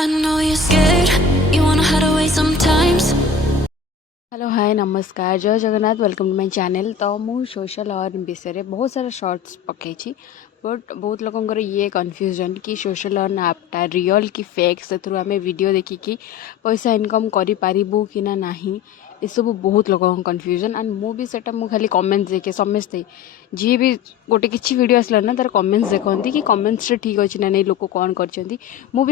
I know you're scared, you wanna hide away sometimes. Hello hi नमस्कार Jai Jagannath welcome to my channel. तो मु social earn विषय बहुत सारा शॉर्ट्स पकई बट बहुत लोकंर ये कन्फ्यूजन कि सोशल अर्न आपटा रियल कि फेक से आम वीडियो देखिकी पैसा इनकम करूँ कि ना नहीं ये सब बहुत लोक कन्फ्यूजन एंड मुझे खाली कमेंट्स देखे समस्ते जी भी गोटे किसी वीडियो आसला ना तार कमेंट्स देखती कि कमेंट्स ठीक अच्छे ना नहीं लोक कौन कर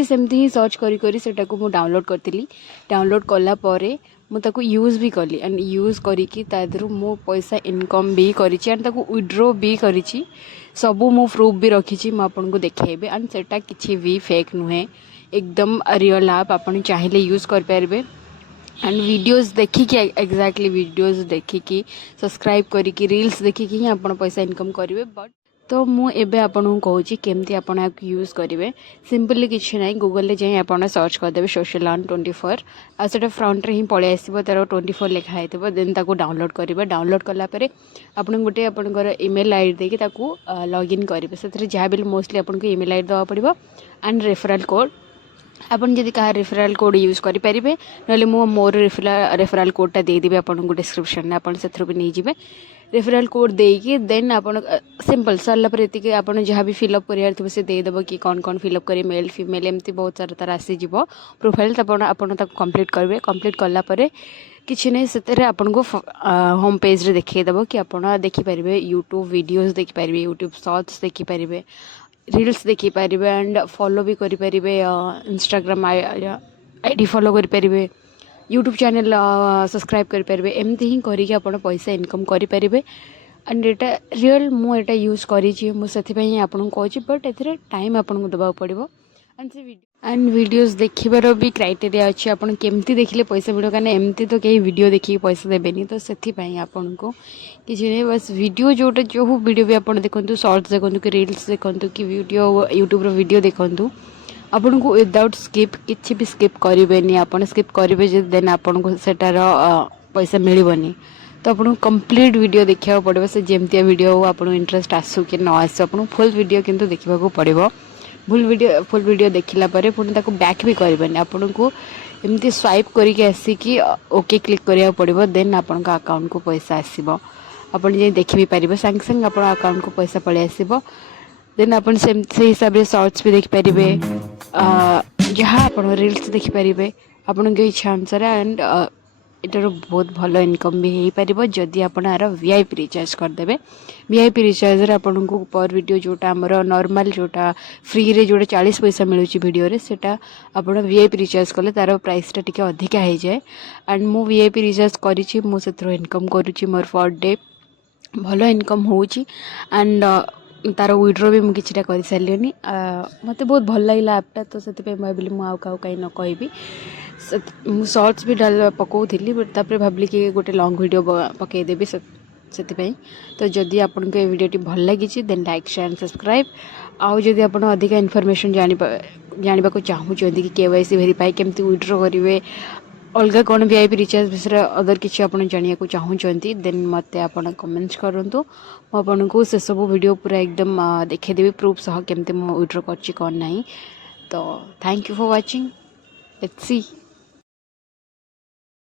सेमती ही सर्च करी डाउनलोड करी डाउनलोड कलापर मुझे यूज़ भी कली एंड यूज़ करिकी मो पैसा इनकम भी करी एंड विड्रो भी करी सबू मु प्रूफ भी रखी मुझे देखेबे एंड सेटा किसी भी फेक नुहे एकदम रियल आप आपन चाहिए यूज़ करें एंड वीडियोस देखिकी एक्जाक्टली वीडियोस देखिकी सब्सक्राइब करिकी रील्स देखिकी ही आप पैसा इनकम करेंगे बट तो मुझे आपको कहूँ केमती आप यूज़ करेंगे सिंपली किसी ना गूगल जाए आप सर्च करदे सोशल अर्न 24 आटा फ्रंट ही पलि आस तार 24 लिखाई थे देन ताको डाउनलोड करेंगे डाउनलोड कलापर आप गोटे आपंकर इमेल आई डी देकी लॉगिन करेंगे से जहाँ भी मोस्टली आपको इमेल आई डी देवा पड़ो एंड रेफरल कोड आपन जदि कहा रेफरल कोड यूज करेंगे ना मोर रेफरल कोडटा देदेवी आपको डिस्क्रिप्शन में आप भी नहीं जाए रेफरल कोड देकी देन आप सिंपल सरला ये आप जहाँ भी फिलअप कर से देदेव कि कौन कौन फिलअप करें मेल फीमेल एमती बहुत सारा तार आसीज प्रोफाइल कंप्लीट करेंगे कंप्लीट कलापर किसी नहीं से आपको होम पेज रे देखिदेव कि आप देखिपारे यूट्यूब वीडियोस देखिपारे यूट्यूब शॉर्ट्स देखिपारे रील्स देखिपारे एंड फॉलो भी करेंगे इंस्टाग्राम आईडी फॉलो करेंगे यूट्यूब चैनल सब्सक्राइब करेंगे एमती ही करके आप पैसा इनकम करेंगे एंड एटा रियल मुझे यूज करी मुझे आपको कहूँ बट ए टाइम आपको देवा पड़ो एंड वीडियोस देखिबार भी क्राइटेरिया अच्छे आप केमती देखिले पैसा मिलो कहीं एमती तो कहीं वीडियो देखिए पैसा देवेनि तो से आपन को किसी नहीं बस वीडियो जोटा जो वीडियो भी आप देखु शॉर्ट्स देखु कि रील्स देखु कि वीडियो यूट्यूब वीडियो देखु आपन को विदाउट स्किप किसी भी स्किप करेंगे आप स्किप करेंगे देन आपन सेटार पैसा मिलनी तो आपको कंप्लीट वीडियो देखा पड़ो से जमती वीडियो आपको इंटरेस्ट आसू कि न आसू आपको फुल वीडियो किंतु देखा पड़ो फुल वीडियो देखला परे पुणी ताको बैक भी करेंगे आपन को एमती स्वाइप करके आसिकी ओके क्लिक करिया पड़ो देन आपन का अकाउंट को पैसा आसीबो आपन जे देखि भी पारिबो संग संग आपन अकाउंट को पैसा पळे आसीबो देन आपन से हिसाब से शॉर्ट्स भी देखि पारिबे जहाँ आपन रील्स देखि पारिबे आपन के इच्छा अनुसार एंड इटार बहुत भल इनकम भी हो पार जदि आप वीआईपी रिचार्ज करदे वीआईपी रिचार्ज आपन को पर वीडियो जोटा आमर नॉर्मल जोटा फ्री रे जोटा 40 पैसा मिलूँ वीडियो रे सेटा आप वीआईपी रिचार्ज कले तार प्राइसटा टिके अधिका हो जाए एंड मु वीआईपी रिचार्ज करी मुझे इनकम करुँची मोर पर डे भल इनकम होची एंड तार विड्रो भी मुझे कर सारे मत बहुत भल लगे आपटा तो से भाविली मुझे कहीं न कहि शॉर्ट्स भी डाल पकाऊली बट तापर भाविली कि गोटे लॉन्ग वीडियो पकईदेवी से तो जदि आपको ये वीडियो भल लगी देन लाइक शेयर सब्सक्राइब आउ जदि आप अधिक इनफॉरमेशन जानवा चाहूँगी कि केवाईसी वेरीफाई केमती विड्रो करेंगे अलग कौन वीआईपी रिचार्ज विषय अदर किसी आप जाना चाहूँगी देन मत आप कमेंट्स करूँ मुझको से सब वीडियो पूरा एकदम देखेदेवी प्रूफ सह केमती विड्रो कर कौन ना तो thank you for watching let's see.